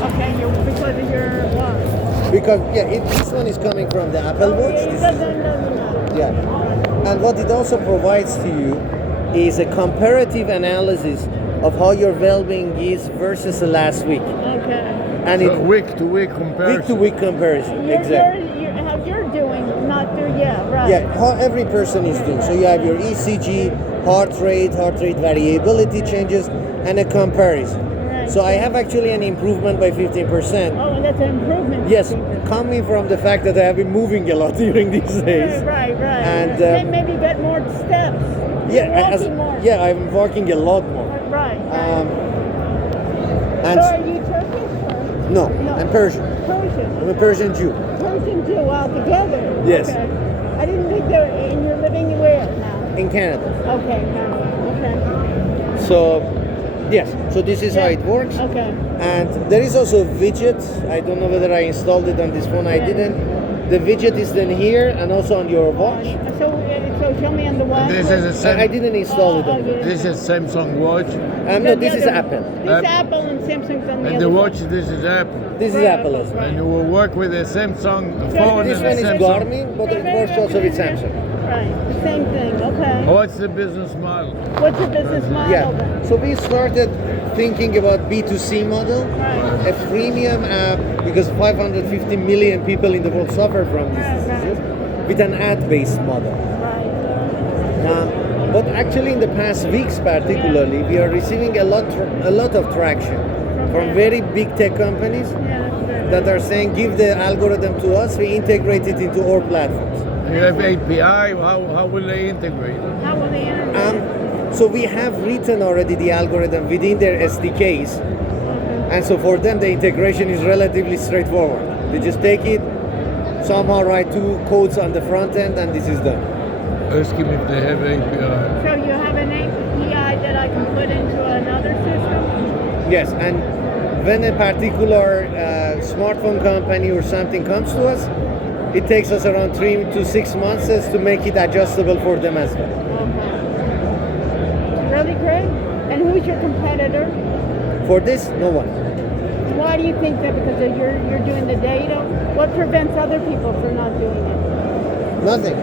Okay, because of your watch. Because this one is coming from the Apple Watch. It doesn't matter. Yeah, and what it also provides to you is a comparative analysis of how your well-being is versus the last week. Okay. And So week-to-week comparison. week-to-week comparison, exactly. How you're doing, not through, right. Yeah, how every person is doing. So you have your ECG, heart rate variability changes, and a comparison. Right. So I have actually an improvement by 15%. Oh, and that's an improvement. Yes, coming from the fact that I have been moving a lot during these days. Right. And maybe get more steps. Walking more. Yeah, I'm walking a lot more. Right. And so are you Turkish or? no, I'm Persian. Persian. I'm a Persian Jew. Persian Jew altogether. Yes. Okay. I didn't think that. And you're living where now? In Canada. Okay. Okay. So, yes. So this is how it works. Okay. And there is also a widget. I don't know whether I installed it on this phone. I didn't. The widget is then here and also on your watch. So show me on the watch. This is a I didn't install it on. This is Samsung watch. No, this is Apple. This Apple and Samsung's on the And other the watch, side. this is Apple. This is Apple as well. And you will work with a Samsung phone This and one a is Samsung. Garmin, but it works also with Samsung. Right, the same thing, okay. What's the business model? What's your business model Yeah. then? So we started thinking about B2C model, Right. a freemium app, because 550 million people in the world suffer from these Right, diseases, with an ad-based model. Right. But actually, in the past weeks, particularly, we are receiving a lot of traction from very big tech companies Yeah, that's good. that are saying, give the algorithm to us, we integrate it into our platforms. You have API, how will they integrate? How will they integrate? So we have written already the algorithm within their SDKs, and so for them the integration is relatively straightforward. They just take it, somehow write two codes on the front end, and this is done. Ask him if they have API. So you have an API that I can put into another system? Yes, and when a particular smartphone company or something comes to us, it takes us around 3 to 6 months to make it adjustable for them as well. Really great. And who's your competitor? For this, no one. Why do you think that? Because you're doing the data? What prevents other people from not doing it? Nothing.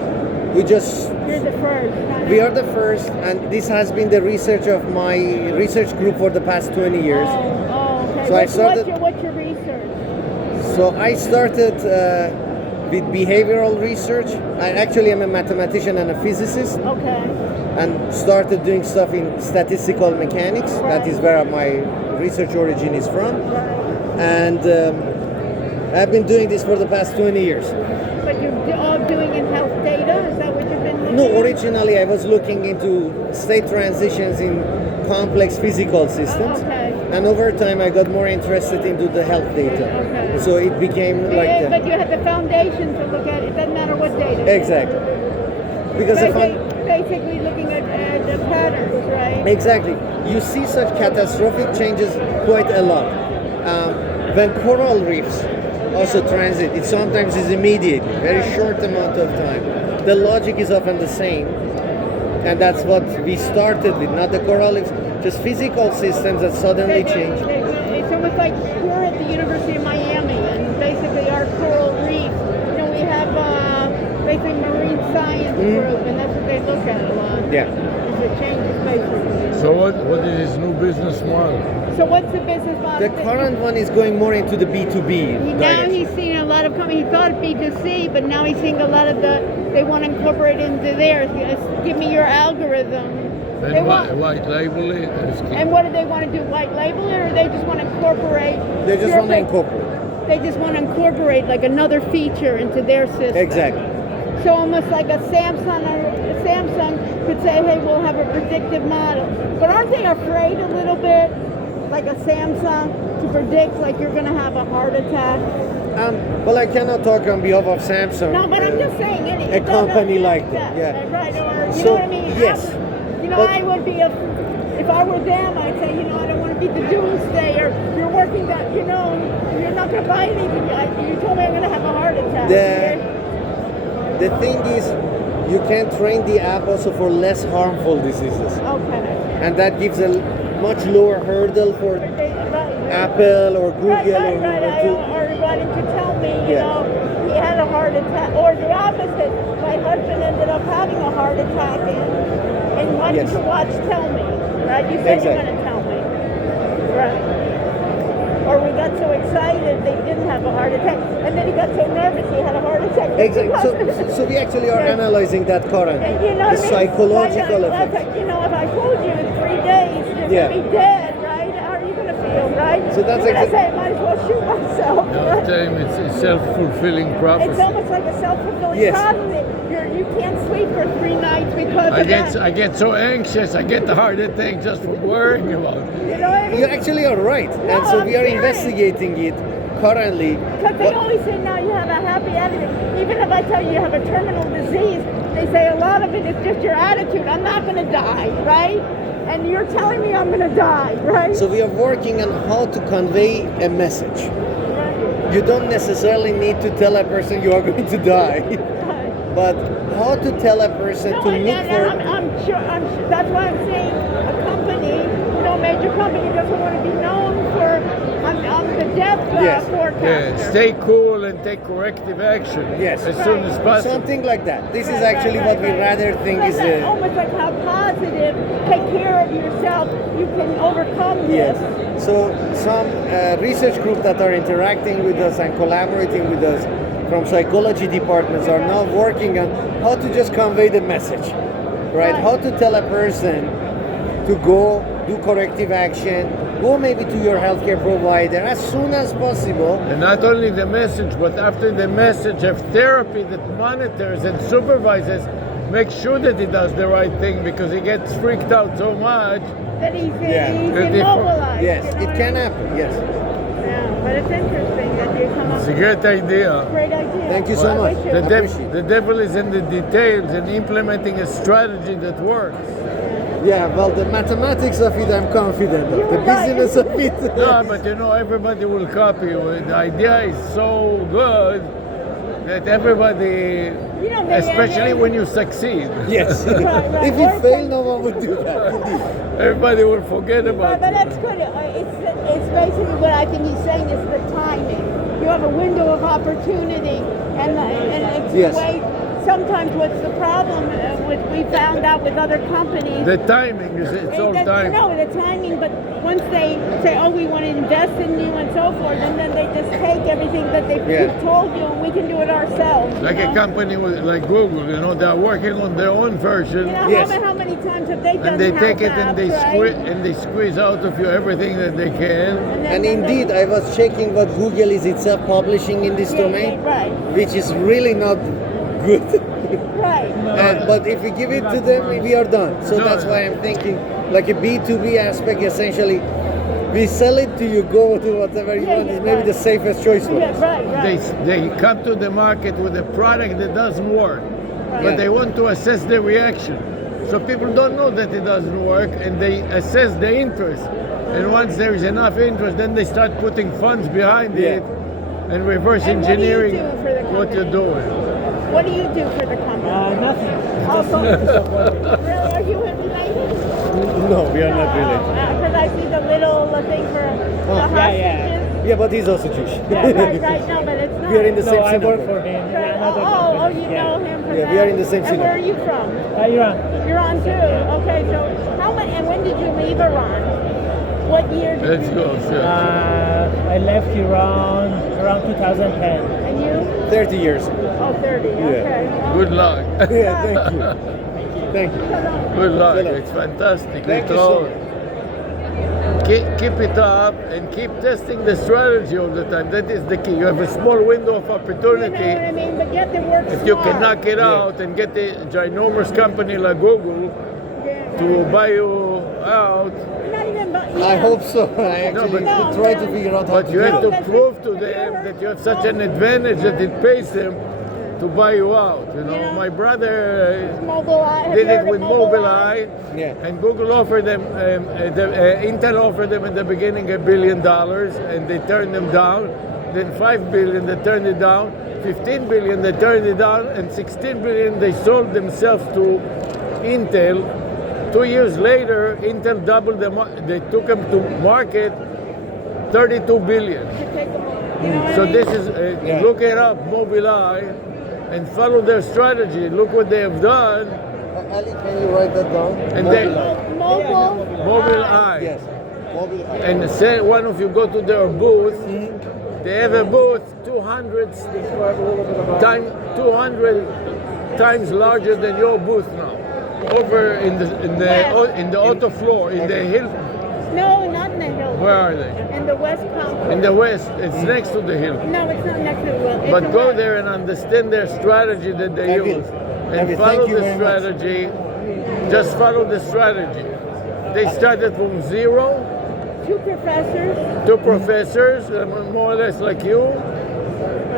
You're the first. We are the first, and this has been the research of my research group for the past 20 years. Oh, okay. So I started- What's your research? So I started with behavioral research. I actually am a mathematician and a physicist, Okay. and started doing stuff in statistical mechanics. That is where my research origin is from. And I've been doing this for the past 20 years. But you're all doing in health data? Is that what you've been looking No, at? originally I was looking into state transitions in complex physical systems. Okay. And over time I got more interested into the health data. Okay. So it became like Yeah, that. but you had the foundation to look at. It doesn't matter what data. Exactly. Because if I'm Basically looking at the patterns, right? exactly, you see such catastrophic changes quite a lot. When coral reefs also transit, it sometimes is immediate, very short amount of time. The logic is often the same, and that's what we started with, not the coral reefs, just physical systems that suddenly change. It's almost like we're at the University of Miami, and basically our coral reefs. We have basically marine science group, and that's what they look at a lot. Yeah. Is the changes basically. So what is his new business model? So what's the business model? The current one is going more into the B2B Now direction. he's seeing a lot of companies. He thought B2C, but now he's seeing a lot of they want to incorporate into theirs. Give me your algorithm. They And want, white label it? and what do they want to do? White label it, or they just want to incorporate? They just your want to big- incorporate. They just want to incorporate like another feature into their system. Exactly. So almost like a Samsung could say, hey, we'll have a predictive model. But aren't they afraid a little bit, like a Samsung, to predict like you're going to have a heart attack? Well, I cannot talk on behalf of Samsung. No, but I'm just saying. A company like that, yeah. Right, or you So, know what I mean? yes. But- I would be, if I were them, I'd say, I don't want to be the doomsday, or you're working that, you're not going to buy anything. You told me I'm going to have a heart attack. The thing is, you can train the app also for less harmful diseases. Okay. And that gives a much lower hurdle for Right. Apple or Google Right. or Or wanting to tell me, you Yeah. know, he had a heart attack. Or the opposite. My husband ended up having a heart attack and wanted Yes. to watch Tell Me. Right? You said Exactly. you were going to tell me. Right. Or we got so excited they didn't have a heart attack. And then he got so nervous he had a heart attack. Exactly. So we actually are Yeah. analyzing that currently. And you know The what I mean? psychological Like, effects. you know, if I told you in 3 days you're Yeah. going to be dead, right? How are you going to feel, right? So that's you're going to exa- say, I might as well shoot myself. The whole time it's a self-fulfilling It's prophecy. almost like a self-fulfilling Yes. prophecy. You can't sleep for 3 nights because I of get that. I get so anxious. I get the heart attack just from worrying about it. You know what I mean? You actually are right. No, And so I'm we are serious. investigating it currently. Because they But- always say now you have a happy attitude. Even if I tell you you have a terminal disease, they say a lot of it is just your attitude. I'm not going to die, right? And you're telling me I'm going to die, right? So we are working on how to convey a message. You don't necessarily need to tell a person you are going to die, but how to tell a person No, to and look then for. I'm sure. That's why I'm saying a company, you know, major company doesn't want to be known for I'm the death Yes. forecaster. Yeah, stay cool and take corrective action Yes. as soon as possible. Something like that. This is Right, actually right, what we right. rather think That's is like- a. almost like how positive. Take care of yourself. You can overcome Yes. this. So some research groups that are interacting with us and collaborating with us from psychology departments are now working on how to just convey the message, right? Right. How to tell a person to go do corrective action, go maybe to your healthcare provider as soon as possible. And not only the message, but after the message, have therapy that monitors and supervises, make sure that he does the right thing because he gets freaked out so much. That he's Yeah. immobilized. Yes, you know it what can I mean? happen. Yes. Yeah, but it's interesting that you come up It's a with great idea. a great idea. Thank you so I much. wish you- The, Appreciate it. the devil is in the details and implementing a strategy that works. Yeah, well, the mathematics of it, I'm confident of. The You're right. business of it. No, but you know, everybody will copy you. The idea is so good that everybody, You know, especially when you succeed, Yes. right. If you fail, no one would do that. Indeed. everybody will forget But about that's it. good. It's basically what I think he's saying is the timing. You have a window of opportunity, and it's Yes. the way. Sometimes what's the problem with we found out with other companies. The timing is it's all time. No, the timing. But once they say, "Oh, we want to invest in you," and so forth, and then they just take everything that they've Yeah. told you, and we can do it ourselves. Like you a know? company like Google, you know, they're working on their own version, You know, Yes. how many times have they done and they take it house and they apps, right? squeeze out of you everything that they can. then- And then indeed, I was checking what Google is itself publishing in this domain, right, which is really not good. right. But if we give it to them, we are done. So No. that's why I'm thinking, like a B2B aspect, essentially, we sell it to you, go to whatever you Yeah, want, yeah, is maybe right. the safest choice for Yeah, us. right. They come to the market with a product that doesn't work, Yeah. but they want to assess the reaction. So people don't know that it doesn't work, and they assess the interest. And once there is enough interest, then they start putting funds behind Yeah. it and reverse And what do you engineering do for the what you're company? doing. What do you do for the company? Nothing. Also, really, are you related? No, we are not related. Because I see the little thing for the Oh, hostages. Yeah, but he's also Jewish. Right, no, but it's not. We are in the No, same I synagogue. work for him. Right. Another Oh, company. you know him from Yeah, we are in the same And where are synagogue. you from? Iran. Iran too. Okay, so how many? And when did you leave Iran? What year did Let's you go. leave? Sir. I left Iran around 2010. And you? 30 years. Oh, 30. Okay. Good luck. Yeah, thank you. Thank you. Good luck. Hello. It's fantastic. Thank you Let's so go. Keep it up and keep testing the strategy all the time. That is the key. You have a small window of You know what opportunity. I mean? But get the work If you smart. can knock it out and get a ginormous company like Google Yeah. to buy you out, Not even, but I hope so. I actually but- try to figure out how but to you do have to that. that's prove it. to Have you them ever- that you have such an advantage that it pays them to buy you out. You know, Yeah. my brother Mobileye. Have did you it heard with of Mobileye, Yeah. and Google offered them, Intel offered them in the beginning $1 billion, and they turned them down. Then $5 billion, they turned it down. 15 billion, they turned it down, and 16 billion, they sold themselves to Intel. 2 years later, Intel doubled them. They took them to market 32 billion. to take them over. You know what So I mean? this is, look it up, Mobileye, and follow their strategy. Look what they have done. Ali, can you write that down? And then- Mobile. Mobileye. Yes. Mobile. And say one of you go to their booth, they have a booth 200 times larger than your booth now. Over in the auto floor, in the hill. No, not in the hill. Where are they? In the West Concourse. In the west. It's next to the hill. No, it's not next to the Will. But go there and understand their strategy that they David, use. And David, follow thank you the very much. strategy. Just follow the strategy. They started from zero, Two professors. 2 professors, more or less like you.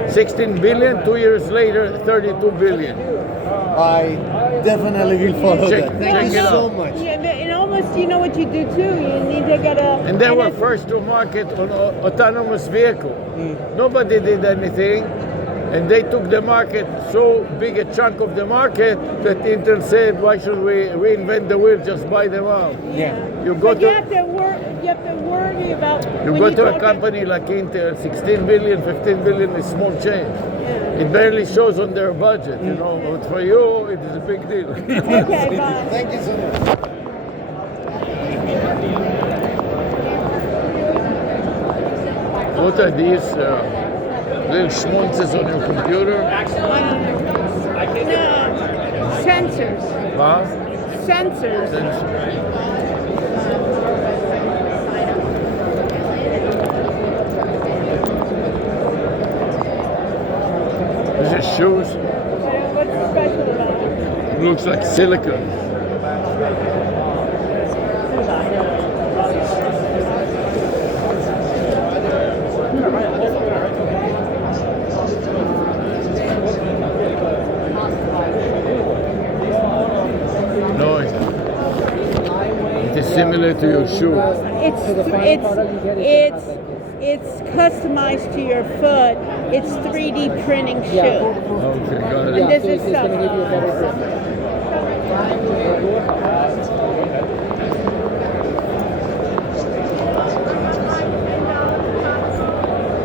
16 billion, 2 years later, 32 billion. I definitely will follow Check- that. check Thank you it so out. much. Yeah, and almost, you know what you do too? You need to get a... And they were it's- first to market on autonomous vehicle. Nobody did anything, and they took the market, so big a chunk of the market that Intel said, why should we reinvent the wheel, just buy them out. Yeah. You go But you to have to worry about... you when go to a talk- company like Intel, 16 billion, 15 billion is small change. Yeah. It barely shows on their budget, you know, but for you, it is a big deal. Okay, bye. Thank you so much. What are these little schmonzes on your computer? No, sensors. Huh? Sensors. These are shoes. What's special about it? Looks like silicon. No, it is similar to your shoe. It's customized to your foot. It's 3D printing shoe. Okay, got And it. this is stuff.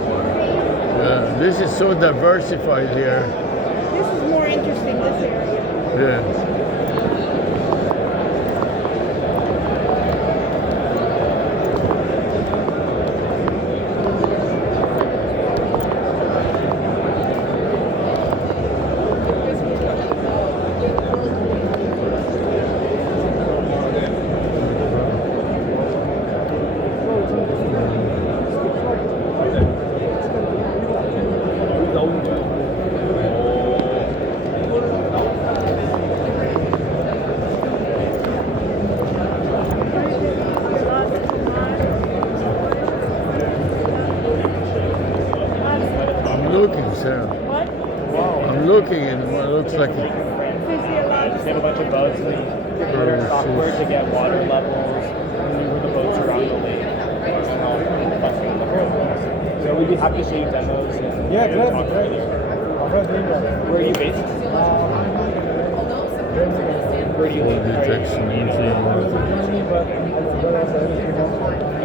Yeah, this is so diversified here. This is more interesting, this area. Yeah. I'm looking, Sarah. What? I'm looking and what looks like They have a bunch of boats and they use software to get water levels, maneuver the boats around the lake, and help in busting on the hole. So we'd be happy to show you demos and talk further. Where are you based? Where do you live? detection.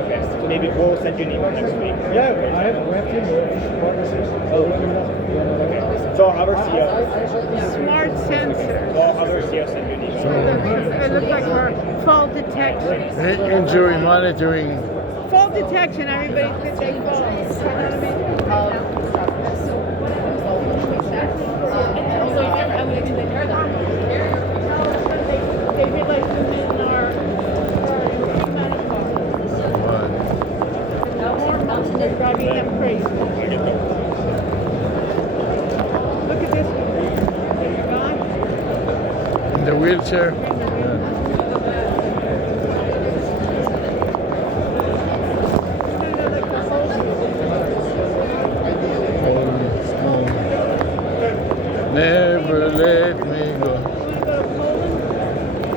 Okay, so maybe we'll send you an email next week. Yeah, I have two partnerships. Okay. So I'll have our CEO. Smart sensors. Well, I'll have our CEO send you an email. It looks like we're fault detection. Injury monitoring. Fault detection, everybody could take photos. You know what I mean? They realize them in our humanity cars. Hormones, they're driving them crazy. Look at this one. Gone? In the wheelchair. Never let me go.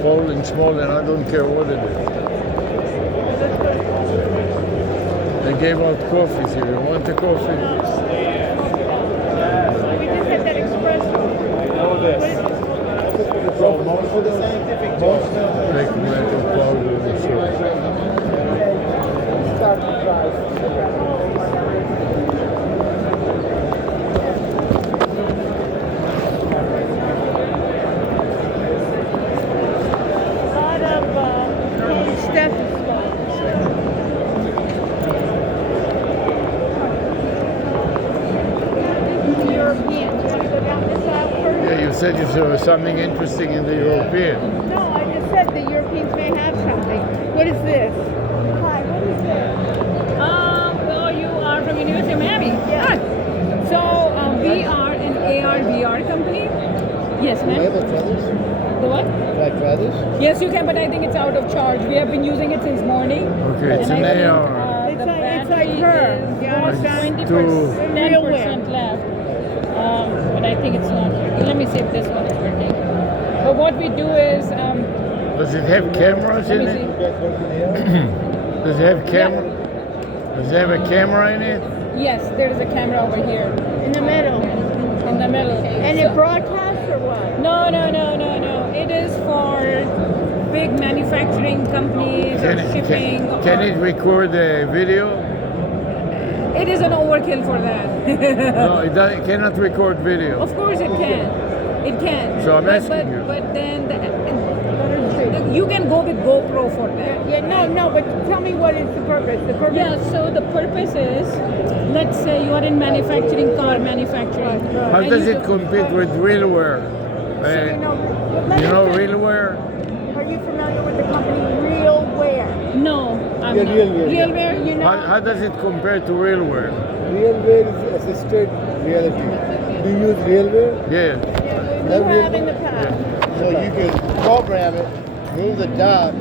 Poland, small, and I don't care what it is. They gave out coffees here. You want a coffee? We just had that espresso. For the scientific job. Make metal powder and so. A lot of stethoscopes. The Europeans. Want to go down this aisle first? Yeah, you said you saw something interesting in the European. No, I just said the Europeans may have something. What is this? Hi, what is this? Well, you are from University of Miami. Yeah. Good. So we are an AR/VR company. Yes, ma'am. The what? Like feathers? Yes, you can, but I think it's out of charge. We have been using it since morning. Okay, it's And an I think, AR. It's the like- it's battery like her. is You understand? 20%, Real 10% left. But I think it's not working. Let me see if this one is working. But what we do is, Does it have cameras let in me it? see. Does it have camera? Does it have a camera in it? Yes, there is a camera over here In the middle. in the middle. And So- it broadcasts or what? No. It is for big manufacturing companies or shipping. Can or- it record a video? It is an overkill for that. No, it cannot record video. Of course it can. It can. So I'm But- asking you. But then you can go with GoPro for that. Yeah, no, but tell me what is the purpose? The purpose. Yeah, so the purpose is, let's say you are in manufacturing, car manufacturing. How and does you it go- compete with realware? Let You me know tell- realware? Are you familiar with the company Realware? No, I'm Yeah, not. Realware, yeah. Realware? You know, How does it compare to realware? Realware is assisted reality. Do you use Realware? Yeah. we have in the past. So you can program it, move the dot,